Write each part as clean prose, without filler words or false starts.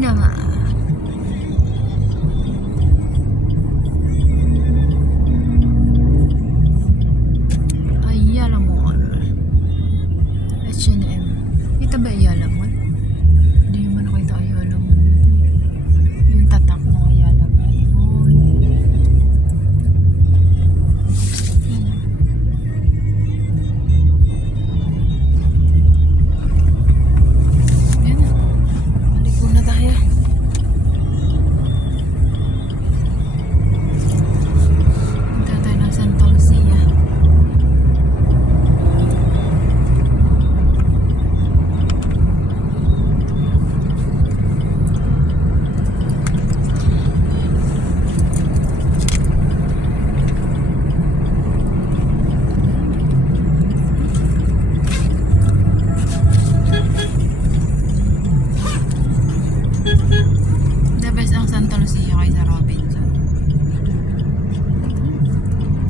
naman. Ayala Mall. H&M. Ito ba Ayala Mall? Hindi naman nakita Ayala Mall. Yung tatak ng Ayala Mall. Yan na. Balik muna tayo. Punta tayo ng Santa Lucia. The best ang Santa Lucia kaysa Robinson.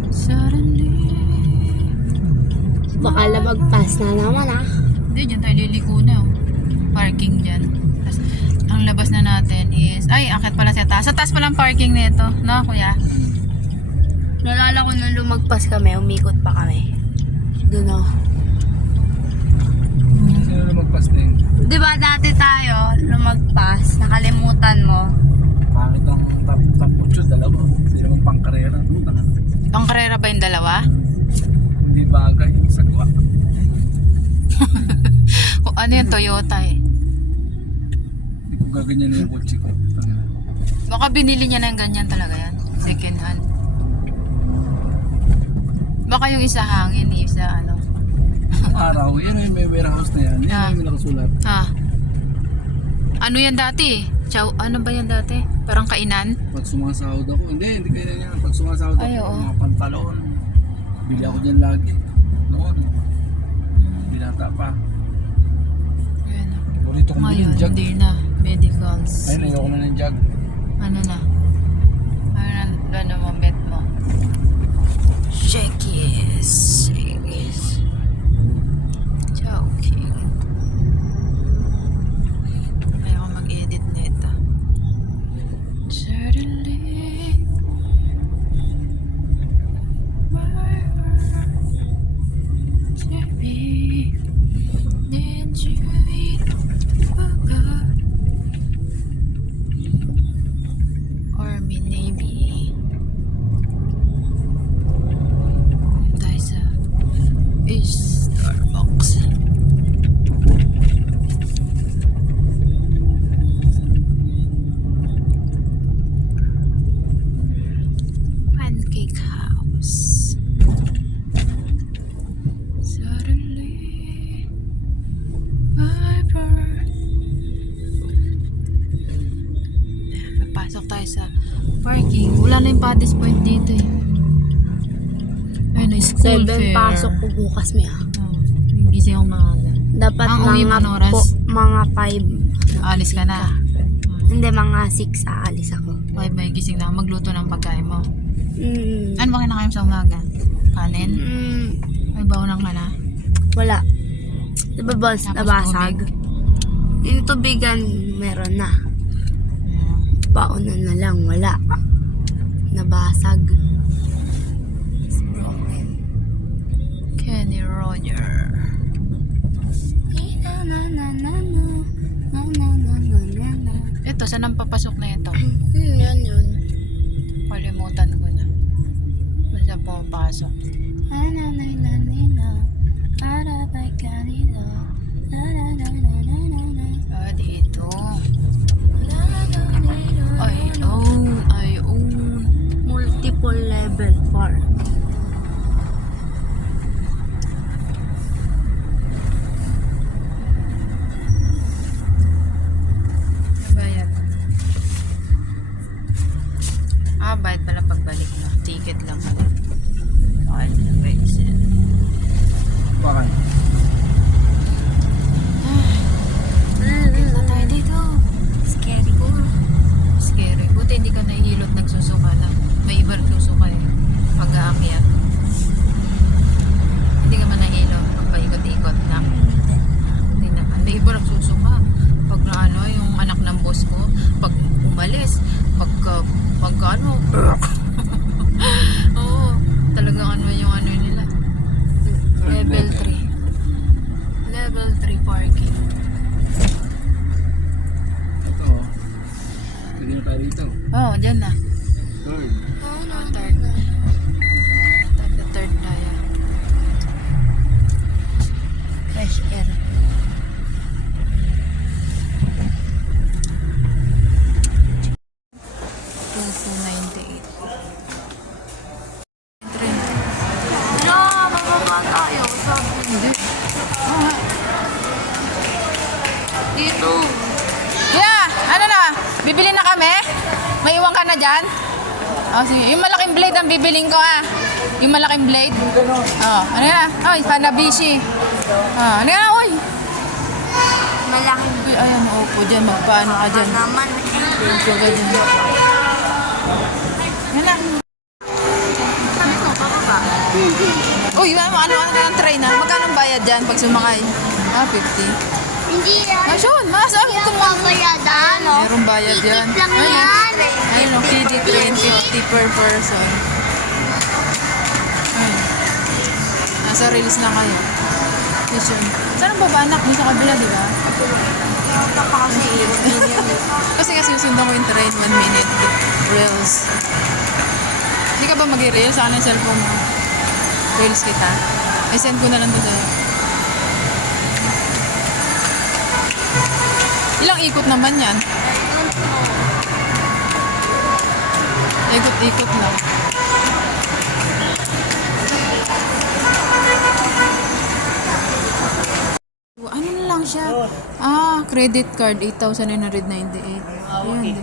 Suddenly. Baka lamagpas na naman Hindi, dyan tayo liliko na. Parking dyan. Tapos, ang labas na natin is, ay, akit pala sa taas. Sa taas palang parking nito. No, kuya? Nalala ko nung lumagpas kami, umikot pa kami. Doon Sino lumagpas na yun? Di ba dati tayo, lumagpas, nakalimutan mo. Pangit ang top 8, dalawa. Hindi naman pangkarera. Pangkarera ba yung dalawa? Hindi bagay. Sagwa. O ano yung Toyota eh? Hindi ko gaganyan na yung kotse ko. Baka binili niya ng ganyan talaga yan. Second hand. Baka yung isa hangin, isa ano. Ang araw, yan yung may warehouse na yan. Yan yung may nakasulat. Ano yan dati? Chow, ano ba yan dati? Parang kainan? Pag sumasahod ako, hindi kayo na yan. Pag sumasahod ako, Ay, oo. mga pantalon. Bili ako dyan lagi. Noon. Binata pa. Ayan na. Paborito kong Ngayon, bilhin jug. hindi na. Medicals. Ayun, ayoko na ng jug. Ano na? Ano mo, bet mo? Shakies. Shakies. Joking. Ayaw ko mag-edit nito. Suddenly my heart took me into it. Army, Navy. Tayo sa Starbucks. Pancake House. Suddenly my bird. Papasok tayo sa parking. Wala na yung Paddy's Point dito eh. Ayun na, school 7 fair. pasok ko bukas may Yung gising akong maaga. Dapat Ang uwi mo mga ng oras? mga 5. Alis ka na. Hindi, mga 6 aalis ako. 5 may gising na. Magluto ng pagkain mo. Mm. Ano ba kinakain mo sa umaga? Kanin? Mm. May bawang ka na? Wala. Diba balls Tapos nabasag? tubig? Yung tubigan meron na. Paunan na lang, wala. Nabasag. It's broken. Kenny Roger. Ito, saan ang papasok na ito? Yun. Kalimutan ko na. Basta pumapasok. Dito. I own. Multiple level park. Bayad. Bayad pala pagbalik mo. Ticket lang pala. Bayad na Raisin. Bakit? Ticket na tayo dito. Scary ko. Scary. Buti hindi ka nahihilot nagsusuka na. May iba nagsusuka eh. Pag-aakyat. Hindi ka man nahihilot pag paikot-ikot na. Hindi naman. May iba nagsusuka. Pag na yung anak ng boss ko, rito. Oo, dyan na. Third. Third. The third tayo. Fresh air. No, bababa tayo. Sabi. Hindi. Dito. Yeah, ano na? Bibili na kami? May iwan ka na dyan? Oh, sige. Yung malaking blade ang bibiling ko ah. Yung malaking blade. Oh, ano na? Ay, Hanabishi. Ah, ano na? Uy. Malaking Uy, ayan, upo dyan. Magpaano ka dyan? naman. Upo ka dyan. Yan na. Sabi ko, bababa. Uy, ano na ng train ah? Magkano ang bayad dyan pag sumakay? Ah, 50. Hindi yan. Ah, Sean, masa ito mo. Babayadan. Merong bayad dyan. Lang Ayun. yan. Ayun, KD train, 50 per person. Ayun. Nasa rails na kayo. Yes, yun. Saan ang baba, anak? Dito sa kabila, di ba? Kasi susundan ko yung train, 1 minute. Rails. Hindi ka ba mag-rails? Saan ang cellphone mo? Rails kita. I-send ko na lang to sa'yo. Ilang ikot naman yan? Ikot-ikot lang. Ano na lang siya? Ah, credit card, 8,998. Ayan.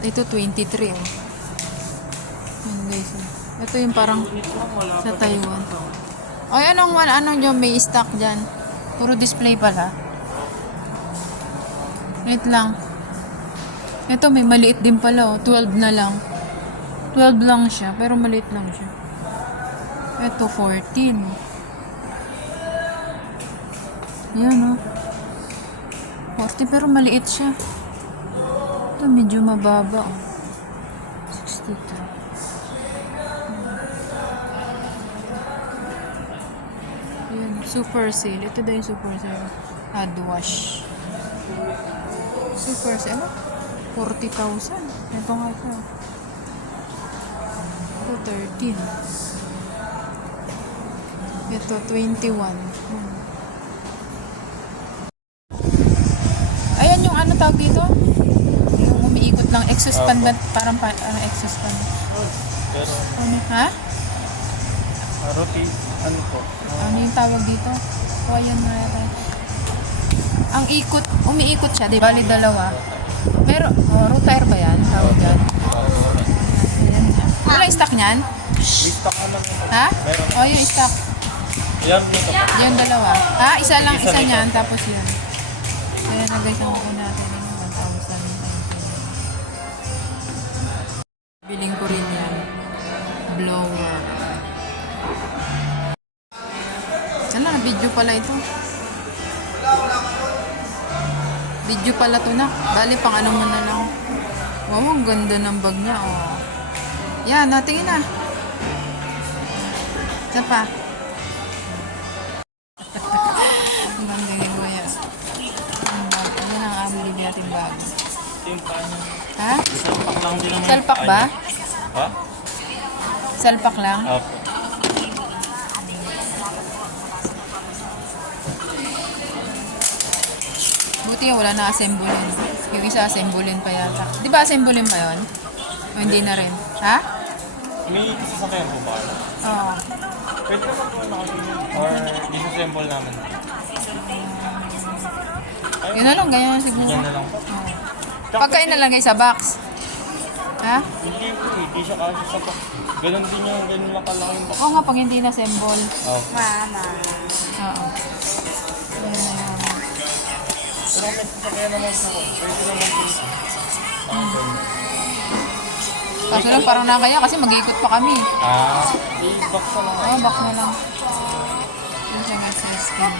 Ito 23. Oh. Ayan guys. Oh. Ito yung parang sa Taiwan. Ay, ano nyo may stock dyan? Puro display pala. Wait lang. Ito may maliit din pala oh. 12 na lang. 12 lang siya, pero maliit lang siya. Ito 14. Yan oh. 40 pero maliit siya. Ito medyo mababa oh. 63. Ayan, super sale. Ito daw yung super sale. Hand wash. Super sale. Ano? 40,000. Ito nga ito. Ito 13. Ito 21. Ayan yung ano tawag dito? Yung umiikot lang. Exhaust fan ba? Parang exhaust fan. Pero, Ano? Ha? roti, ano po? Ano yung tawag dito? O, ayan nga yata. Ang ikot, umiikot siya, di ba? Bali dalawa. Pero, rotair ba yan? Tawag dyan. Ayan. Ano yung stock niyan? Stock na lang yun. Ha? O, yung stock. Yan, dito po. Yan dalawa. Ah, isa lang, Isa isa nito. niyan. Tapos yun. Ayan na guys, ang ako natin. 1,000. Biling ko rin yan. Blower. Ano, video pala ito. Video pala to na. Bali, pang ano mo na lang. Wow, ang ganda ng bag niya, oh. Yan, natingin na. Isa pa. Ang ganda yung boya. Ayan ang amuli natin bag. Yung paano? Ha? Salpak lang din naman. Salpak ba? Ha? Salpak lang? Opo. Buti yung wala na assemblein. Yung isa assemblein pa yata. Di ba assemblein pa yun? O hindi na rin? Ha? May sasakyan po ba? Oo. Pwede naman po nakatingin. Or disassemble namin. Yun na lang, ganyan na siguro. Yan na lang. Oo. Pagkain na lang guys sa box. Ha? Hindi po, hindi siya kasi sa box. Ganon din yung, ganon lang kalaki yung box. Oo nga, pag hindi na assemble. Oh. Mama. Oo. Yun na yun. Pero kung may sasakyan naman po, pwede naman po. Kaso lang parang nakaya kasi mag-iikot pa kami. I-box na lang. Oo, box na lang. Yun siya guys sa skin.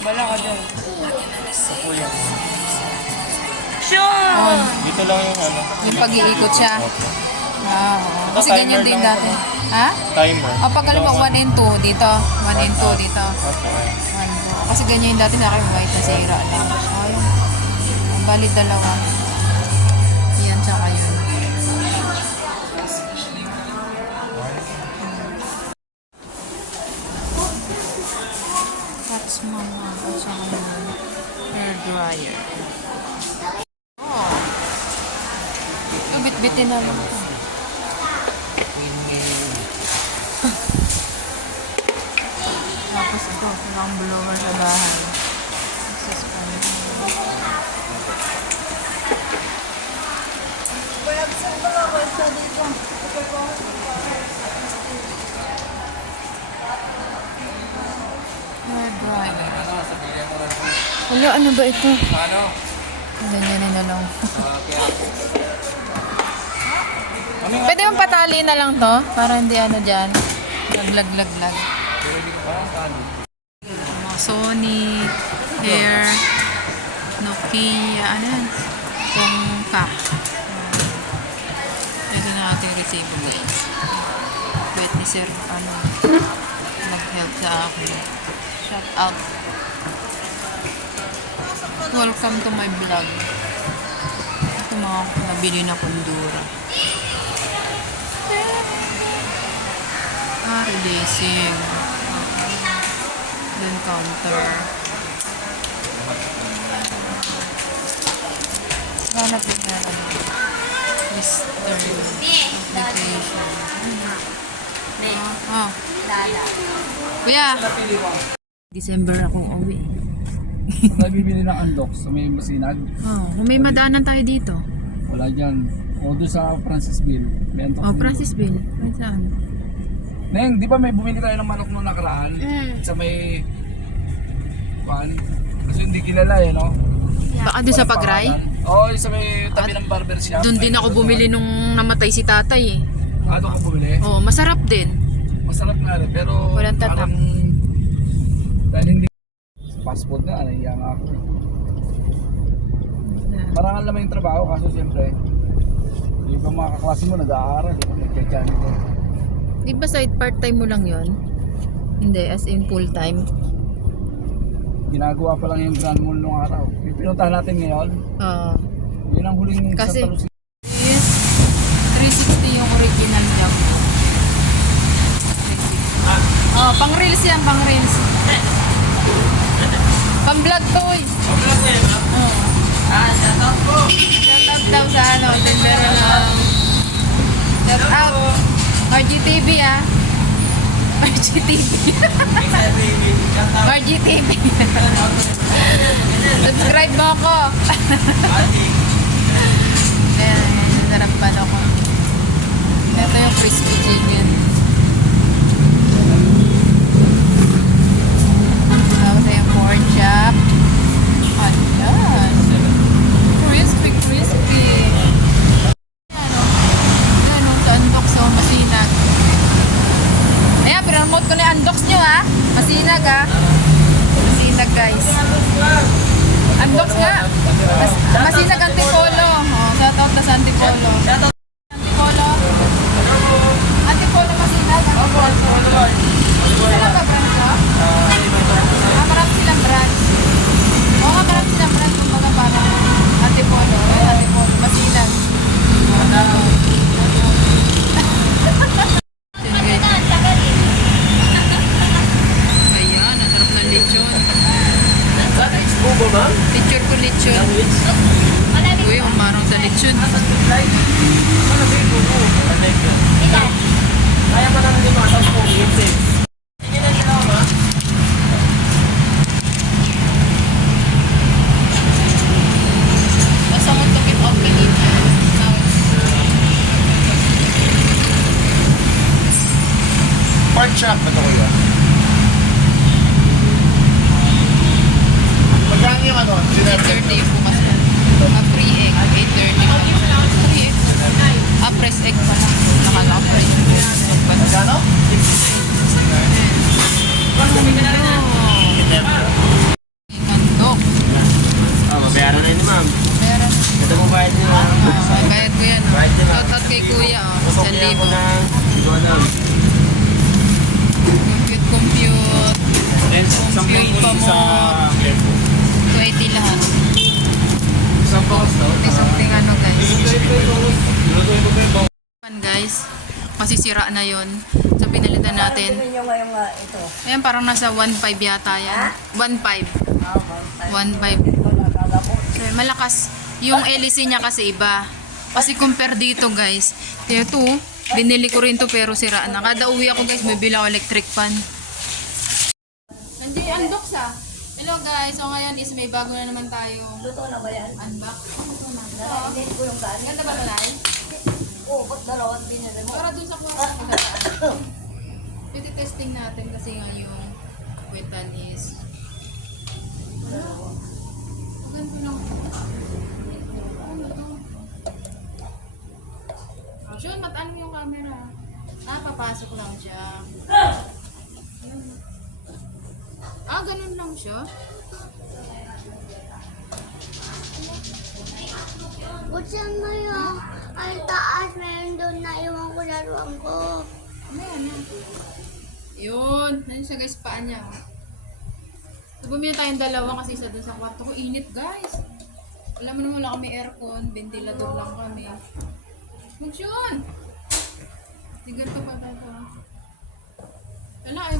Bala ka dyan. Sa kuya. On. Dito lang yung ano. Yung pag-iikot siya. Oo. Kasi Timer ganyan din lang dati. ako. Ha? Timer. O pag alam mo, 1 and 2 dito. 1 and 2 dito. Okay. 1, 2. Kasi ganyan yung dati sa akin, white na sira lang. O, yun. Ang bali dalawa. Bitbitin na lang ito. Tapos ito, walang blower sa bahay. Access point. Hair dryer. Wala, ano ba ito? Ano? Ganyan na lang. Pwede mong patali na lang to para hindi ano dyan. Laglag. Mga Sony, Hair, Nokia, ano yan? Kongka. Ito na ating resibo guys. Wait ni sir, ano, mag-help sa akin. Shout out. Welcome to my vlog. Ito mga nabili na kundura. Releasing. Then counter. Hanap din na Mr. Application. Oh. Kuya! December akong uwi. Nabibili ng unlock sa may masinag. Oh, kung may madaanan tayo dito. Wala dyan. O doon sa Francisville. May unlock Oh, din Francisville. Ay, saan? doon. Neng, di ba may bumili tayo ng manok nung nakaraan? Sa may... Kuan? Kasi hindi kilala eh, no? Baka doon sa Pagray? Oo, sa may tabi ng barber shop. Doon din ako bumili nung namatay si tatay eh. Ah, doon ka bumili? Oh, masarap din. Masarap nga rin, pero... Walang tatak. parang- Dahil hindi... Sa passport nga, nahiya nga ako. Marangal naman yung trabaho, kaso siyempre... Yung ibang mga kaklase mo nag-aaral, nagkakyan ko. Di ba side part-time mo lang yon? Hindi, as in full-time. Ginagawa pa lang yung Grand Mall nung araw. Yung pinuntahan natin ngayon, Ah. yun ang huling Kasi- Santa Lucia. Yes. 360 yung original niya. Oh, pang reels yan, pang reels. Pang vlog to eh. Oh. Shout out daw sa ano, then meron shout out. RGTV ah. RGTV. RGTV. Subscribe mo ako. Ayan, sarap pa ako. Ito yung crispy chicken. Tapos yung pork chop. Ayan. Crispy. Ayan o, sa unbox o, masinag. Ayan, promote ko na yung unbox nyo ha. Masinag ha. Masinag guys. Unbox nga. Masinag Antipolo. Oh, shout out na sa Antipolo. Antipolo. Antipolo masinag. Sila ba branch ko? Marami silang branch. Oo nga, marami silang branch. Kumbaga parang Antipolo. Antipolo. Masinag. Ayan, ang sarap ng lechon. Picture ko lechon. Uy, umarang sa lechon. Basta mo to keep off kanina. Pork chop ba ito kuya? Magkano yung ano? 8:30 yung bukas na. Free egg. 8:30 pa. Free egg. Press egg pa lang. Nakala ko press egg. Magkano? Mandok. Mabayaran na yun ma'am. Meron. Ito mo bayad niyo ma'am. Bayad ko yan. Bayad niyo ma'am. Shout out kay kuya. Usok niya ako 1,000. ng doon. Compute. Compute pa mo. 20 lahat. Isang box to? May something ano guys. Guys. Kasi sira na yon. So pinalitan natin. Ayan parang nasa 1.5 yata yan. 1.5. 1.5. So, malakas. Yung LEC niya kasi iba. Kasi compare dito guys. Ito, binili ko rin to pero siraan na. Kada uwi ako guys, may bila ako electric fan. Hindi, unbox ah. Hello guys, so ngayon is may bago na naman tayong Luto na ba yan? unbox. Ito na. Nakainit ko yung kanin. Ganda ba malay? Oo, ba't dalawang binili mo? Para dun sa kwarto ko na. Pwede testing natin kasi nga yung kwetan is ganito lang. Ano to? Actually, mataan mo yung camera. Napapasok lang siya. Ah, ganun lang siya. Buksan mo yung ang taas, meron doon na iwan ko laruan ko. Ayan na. Yun. Nandiyan siya guys, paa niya. So, bumili tayong dalawa kasi isa dun sa kwarto ko. Init guys. Alam mo naman wala kami aircon. Ventilador lang kami. Magsyon! Tigan ko pa dito. Wala ay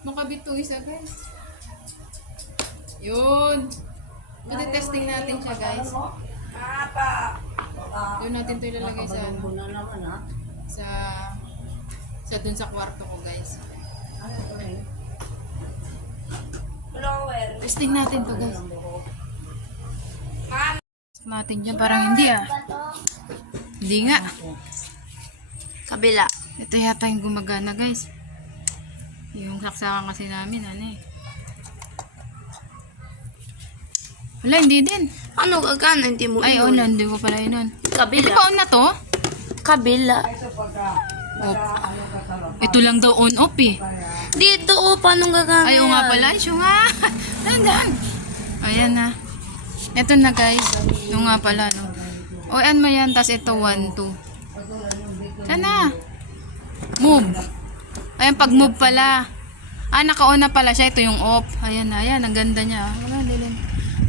makabit to isa guys. Yun. Pwede testing natin siya guys. Doon natin ito ilalagay sa ano. Muna naman ha. Sa dun sa kwarto ko guys. Blower. Testing natin to guys. Natin dyan parang hindi ah. Hindi nga. Kabila. Ito yata yung gumagana guys. Yung saksakan kasi namin ano eh. Wala, hindi din. Ano gagana? Hindi mo Ay, iyon. on, hindi ko pala yun on. Hindi Kabila. pa on na to? Kabila. Off. Ito lang daw on off eh. Dito o, paano gagana Ay, oo nga pala. Siyo nga. Dandan. Ayan na. Ito na guys. Yung nga pala no. O, ayan mo yan. Tapos ito 1, 2. Sana. Move. Ayan, pag move pala. Ah, naka-on na pala siya. Ito yung off. Ayan na. Ayan, ang ganda niya. Wala, dilim.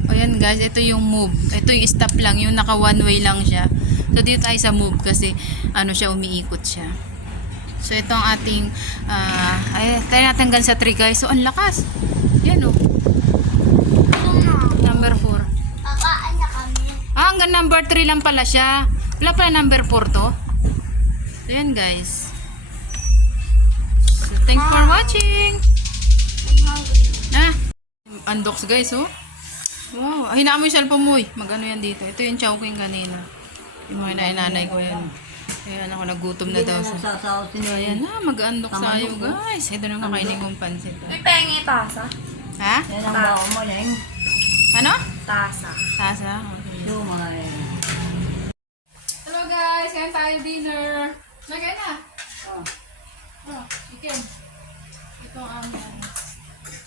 O yan guys, ito yung move. Ito yung stop lang. Yung naka one way lang siya. So, dito tayo sa move kasi ano siya, umiikot siya. So, ito ang ating tayo natin hanggang sa 3 guys. So, ang lakas. Yan o. Number 4. Kakaan na kami. Ah, hanggang number 3 lang pala siya. Wala pala number 4 to. So, yan guys. So, thanks for watching. Unbox guys, oh. Wow. Hinaan mo yung cellphone mo, eh. Mag-ano yan dito. Ito yung chow ko yung kanina. Yung mga nanay ko yan. Ayan ako, nagutom na daw. So, ayan na, mag-unbox tayo guys. Ito na kakainin kong pansit. May pengi tasa. Ha? Yan ang baon mo, Neng. Ano? Tasa. Tasa. Okay. Yung mga yan. Hello guys, kain tayo dinner. Nagay na. Oh. Oh, chicken. Ito ang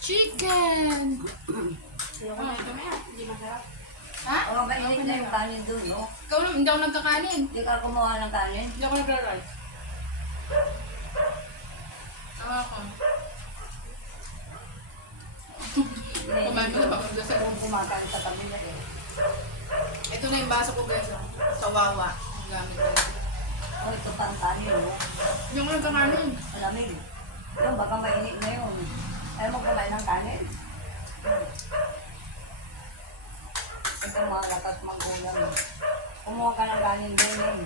chicken. Ayoko na ito na. Hindi masarap. Ha? Oh, mainit na yung kanin doon, no? Ikaw naman, hindi ako nagkakanin. Hindi ka kumuha ng kanin? Hindi ako nagra-rice. Tawa ko. Kumain mo na ba kung sa Kung kumakain sa kabila eh. Ito na yung baso ko guys. Oh. Sa wawa. Ang gamit ko. Oh, ito pa ang kanin, no? Hindi ako nagkakanin. Malamig. Yung baka mainit na yun. Ayaw mo kumain ng kanin? Ito mga lakas mag-ulam. Kumuha ka ng kanin din, Neng.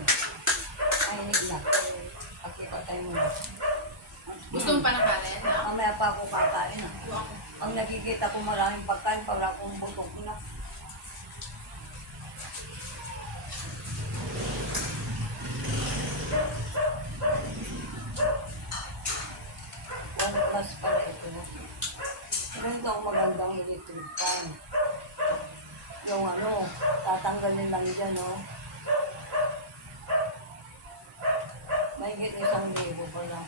Mainit na. Pagkipatay mo na. Gusto mo pa ng kanin? Ha? Mamaya pa ako kakain, ha? Gusto ako. Pag nakikita ko maraming pagkain, para akong butok ko na. One plus pala ito. Pero ito ang magandang electric fan. Yung ano, tatanggalin lang dyan, no? Mahigit 1,000 pala.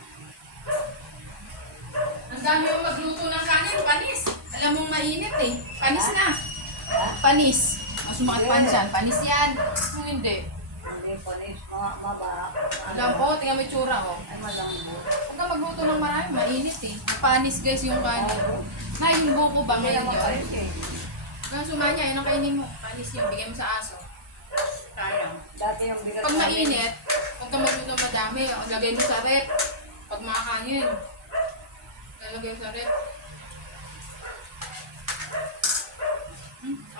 Ang dami mo magluto ng kanin, panis. Alam mong mainit eh. Panis na. Panis. Mas sumakit panis yan. Panis yan. Kung hindi. Hindi pa rin, mabara. Alam ko, tingnan mo yung tsura ko. Ay, malambot. Huwag ka magluto ng marami, mainit eh. Panis guys yung kanin. Nahihibo ko ba Kaya ngayon mo yun? pa rin, eh. Kaya sumanya, yun ang kainin mo. Panis yun, bigyan mo sa aso. Sayang. Dati yung bigat Pag namin- mainit, huwag ka magluto ng madami. Lagay mo sa rep. Pag makakanin, lalagay mo sa rep.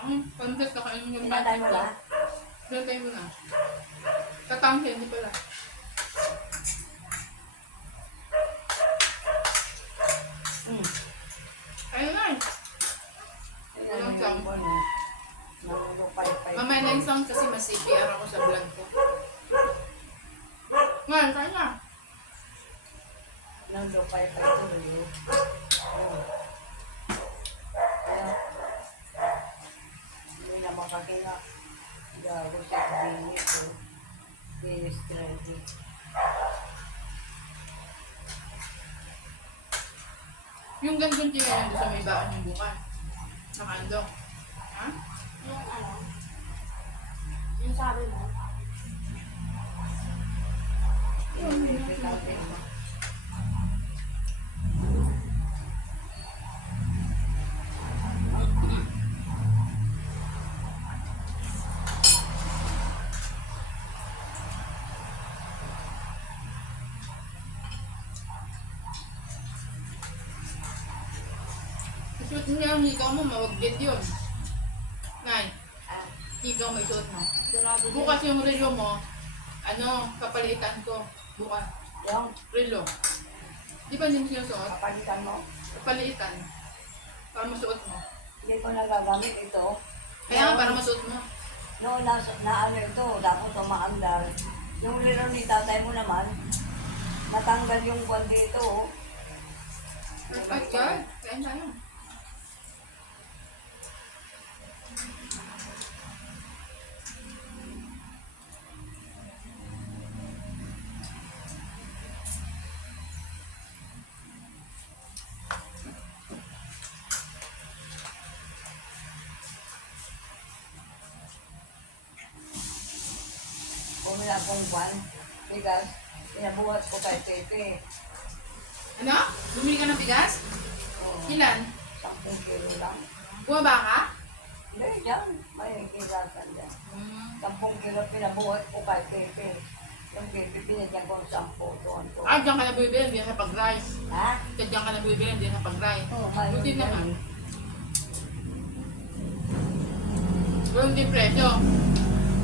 Ang pansit, kakainin mo yung Pinatay pansit mo ko. na? Lagay mo na. Katang hindi pala. Ayun na. Walang song. Mamaya na yung song kasi mas CPR ako sa vlog ko. Ngayon, kaya na. Nandupay-pay tuloy. Kaya, hindi na makakinga. Gago siya kabingit ko. Dinis ready. Yung ganun siya yan doon sa may baon yung buka. Sa kandong. Ha? Yung ano? Yung sabi mo? Isuot mo yung hikaw mo, mawaglit yun. Nay, hikaw mo isuot mo. Sarado din. Bukas yung relo mo, kapalitan ko. Bukas. Yung Relo. Di ba hindi mo sinusuot? kapalitan mo, Kapalitan. Para masuot mo. hindi ko nagagamit ito. Kaya nga para masuot mo. Noon na ano ito, dapat umaandar. Yung liro ni tatay mo naman, natanggal yung buwan dito. Oh. Ay, God. Kaya tayo. Bumila akong buwan, bigas, pinabuhat ko kay Pepe. Ano? Bumili ka ng bigas? Oh, Ilan? 10 kilo lang. Bumaba ka? Hindi, dyan, may kilasan dyan. Hmm. 10 kilo pinabuhat ko kay Pepe. Yung Pepe, binigyan ko ng 10 doon. Ah, diyan ka na bibili, hindi na pag-rice. Ha? Diyan ka na bibili, hindi na pag-rice. Oo, mayroon Buti na naman. rin. Yung di presyo.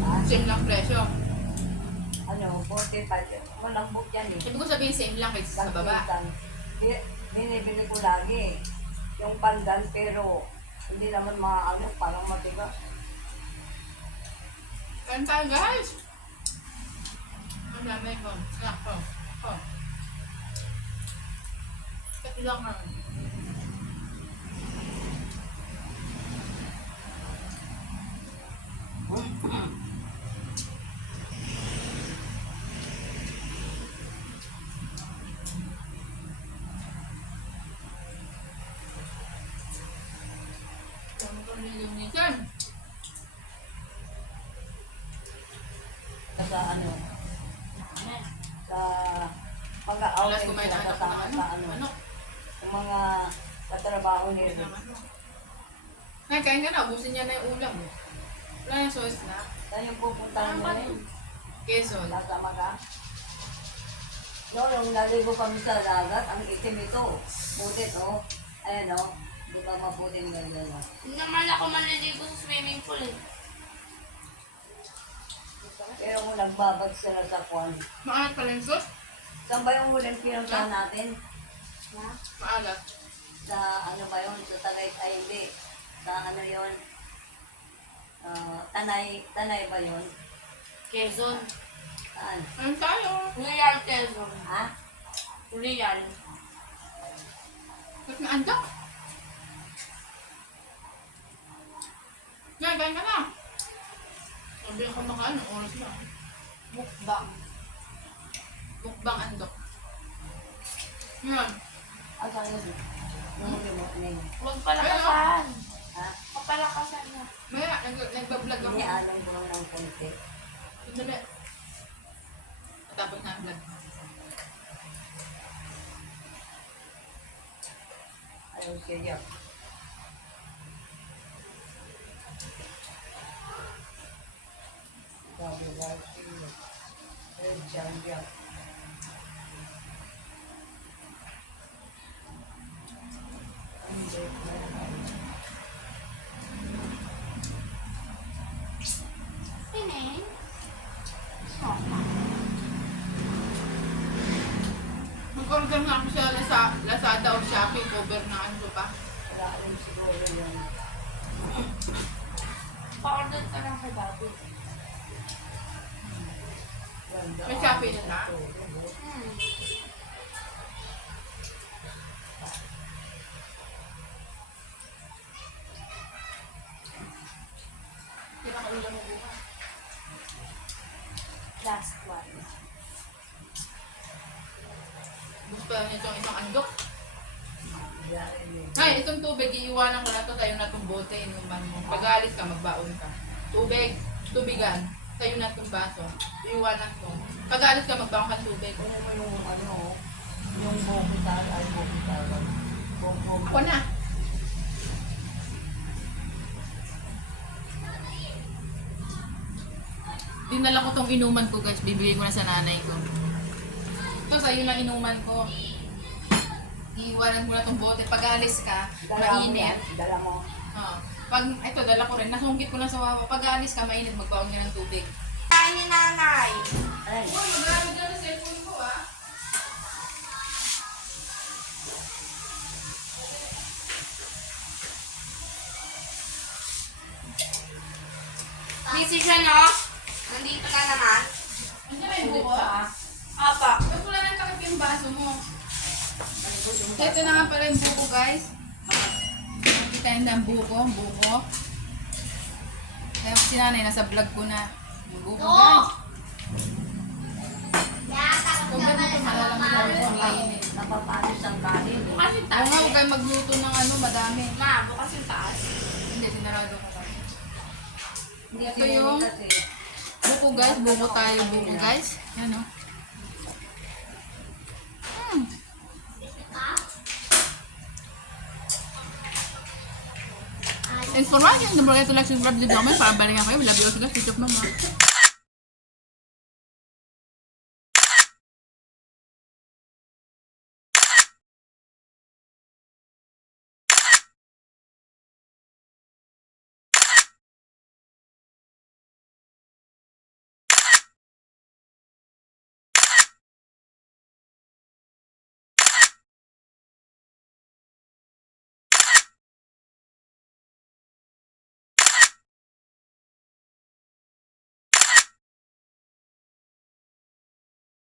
Ha? Same lang presyo. Ano, 45. Malambot yan eh. Ibig ko sabihin same lang kaysa sa baba. Binibili ko lagi. Yung pandan pero hindi naman maano, parang matigas. Kain tayo guys! Ang dami ko. Yan, ko. Kati lang ka. Kung ito nilinisan. Sa ano, sa Alas pag-aaway kumain sa na anak ko kasama ng sa ano. ano, Ano? yung mga katrabaho ni Rick. Nay, kain ka na. Ubusin niya na yung ulam. Wala na sauce na. Saan yung pupuntahan mo yun? Quezon. Kasama ka? No, nung naligo kami sa dagat, ang itim ito. Putit, oh. Ayan, oh. Di ba maputin ganda na? Hindi naman ako maliligo sa swimming pool eh. Pero kung nagbabag sila sa kwan, Maalat pala yung sauce? saan ba yung huling pinuntahan natin? Maalat. Sa ano ba yun? Sa Tagayt, ay hindi. Sa ano yun? Tanay ba yun? Quezon. Saan? Kain tayo. Real Quezon. Ha? Real. Ba't na andak? Nay, kain ka na. Sabi ako makaano, oras na. Mukbang. Mukbang andok. Yan. Asan yun? Nung remote na yun. Huwag palakasan. Ha? Kapalakasan na. Maya, nagbablog ako. Hindi alam ko ng konti. Sandali. Tapos na ang vlog. Ayaw siya. Sabi ba siya? Red Jambia. Pineng. Mag-order nga ako sa Lazada o Shopee, cover na ano pa. Wala rin siguro yan. Pa-order ka lang kay Bobby. Ganda. May Shopee na na. Pinakaulam mo bukas. Last one. Gusto niya itong isang andok. Yan, yun. Ay, itong tubig, iiwanan ko na to. Tayo na itong bote, inuman mo. Pag aalis ka, magbaon ka. Tubig, tubigan. Tayo na itong baso. Iiwanan ko. Pag aalis ka, magbaon ka tubig. Kunin mo yung ano, yung bokital, ay bokital. Ako na. Dinala ko tong inuman ko guys. Bibigay ko na sa nanay ko. Ito sa'yo na inuman ko. Iiwanan mo na tong bote. Pag aalis ka, Dala mo yan, mainit. dala mo. Pag, ito, dala ko rin. Nasungkit ko na sa wawa. Pag aalis ka, mainit. Magbaon ka ng tubig. Kain ni nanay. Ay, Uy, mag-aaral dyan sa cellphone ko ah. Busy siya, no? Nandito na naman. Andiyan na yung buko ah. Apa. Ba't wala nang takip yung baso mo? Ito na nga pala yung buko guys. Nakikita nyo na ang buko. Kaya si nanay, nasa vlog ko na. Yung buko guys. Huwag na dito malalamig na ito ang kainin. napapanis ang kanin. eh. Bukas yung Oo taas. nga, huwag kayo magluto ng ano, madami. Ma, bukas yung taas. Hindi, sinarado ko pa. Hindi Ito kasi yung- kasi. Buko guys, buko tayo, buko guys. Yan o. Thanks for watching. Don't forget to like, subscribe, leave a comment para balik kayo. Love you all guys. Keep up mama.